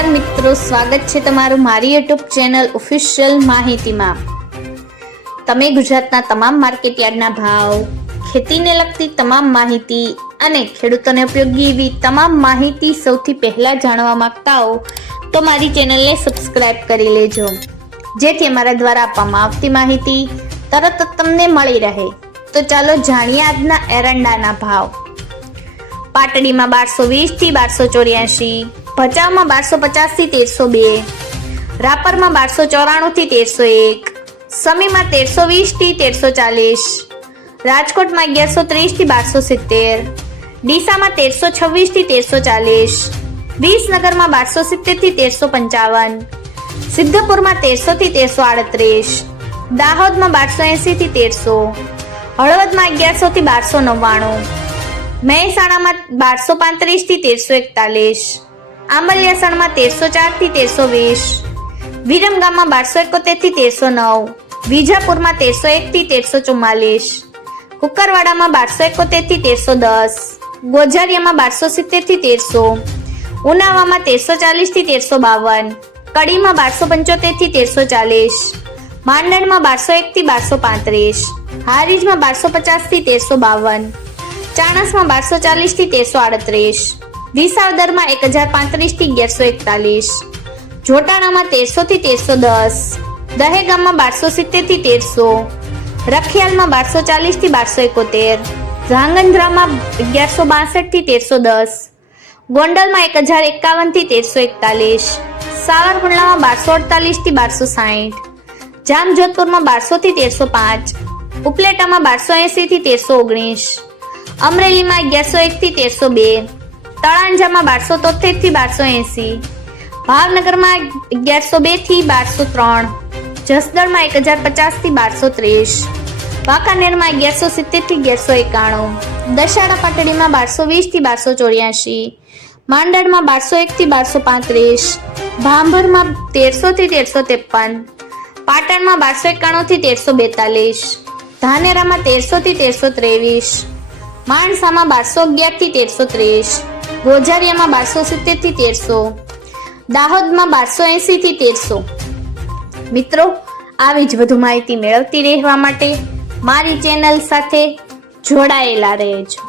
નમસ્કાર મિત્રો, સ્વાગત છે તમારું મારી યુટ્યુબ ચેનલ ઓફિશિયલ માહિતીમાં। તમે ગુજરાતના તમામ માર્કેટયાર્ડના ભાવ, ખેતીને લગતી તમામ માહિતી અને ખેડૂતોને ઉપયોગી એવી તમામ માહિતી સૌથી પહેલા જાણવા માંગતા હો તો મારી ચેનલને સબસ્ક્રાઇબ કરી લેજો, જેથી અમારા દ્વારા આપવામાં આવતી માહિતી તરત જ તમને મળી રહે। તો ચાલો જાણીએ આજના એરંડાના ભાવ। પાટડીમાં 1220 થી 1284, ભચાઉમાં 1250 થી 1302, રાપરમાં 1294 થી 1301, સમીમાં 1320 થી 1340, રાજકોટમાં 1130 થી 1270, ડીસામાં 1326 થી 1340, વિસનગરમાં 1270 થી 1355, સિદ્ધપુરમાં 1300 થી 1338, દાહોદમાં 1280 થી 1300, હળવદમાં 1100 થી 1299, મહેસાણામાં 1235 થી 1341, આંબલિયાસણમાં 1304 થી 1320, વિરમગામમાં 1271 થી 1309, વિજાપુરમાં 1301 થી 1344, કુકરવાડામાં 1271 થી 1310, ગોઝારિયામાં 1270 થી 1300, ઉનાવામાં 1340 થી 1352, કડીમાં 1275 થી 1340, માંડણમાં 1201 થી 1235, હારીજમાં 1250 થી 1352, ચાણસમાં 1240 થી 1338, વિસાવદરમાં 1035 થી 1141, જોટાણામાં 1300 થી 1310, દહેગામમાં 1270 થી 1300, રખિયાલમાં 1240 થી 1271, ધ્રાંગધ્રામાં 1162 થી 1310, ગોંડલમાં 1051 થી 1341, સાવરકુંડલામાં 1248 થી 1260, જામજોધપુરમાં 1200 થી 1305, ઉપલેટામાં 1280 થી 1319, અમરેલીમાં 1101 થી 1302, તળાંજામાં 1273 થી 1280, ભાવનગરમાં 1102 થી 1203, જસદણમાં 1050 થી 1230, વાંકાનેરમાં 1170 થી 1191, દશાડા પાટડીમાં 1220 થી 1284, માંડળમાં 1201 થી 1235, ભાંભરમાં 1300 થી 1353, પાટણમાં 1291 થી 1342, ધાનેરામાં 1300 થી 1323, માણસામાં 1211 થી 1330, ગોઝારિયામાં 1270 થી 1300, દાહોદમાં 1280 થી 1300। મિત્રો, આવી જ વધુ માહિતી મેળવતી રહેવા માટે મારી ચેનલ સાથે જોડાયેલા રહેજો।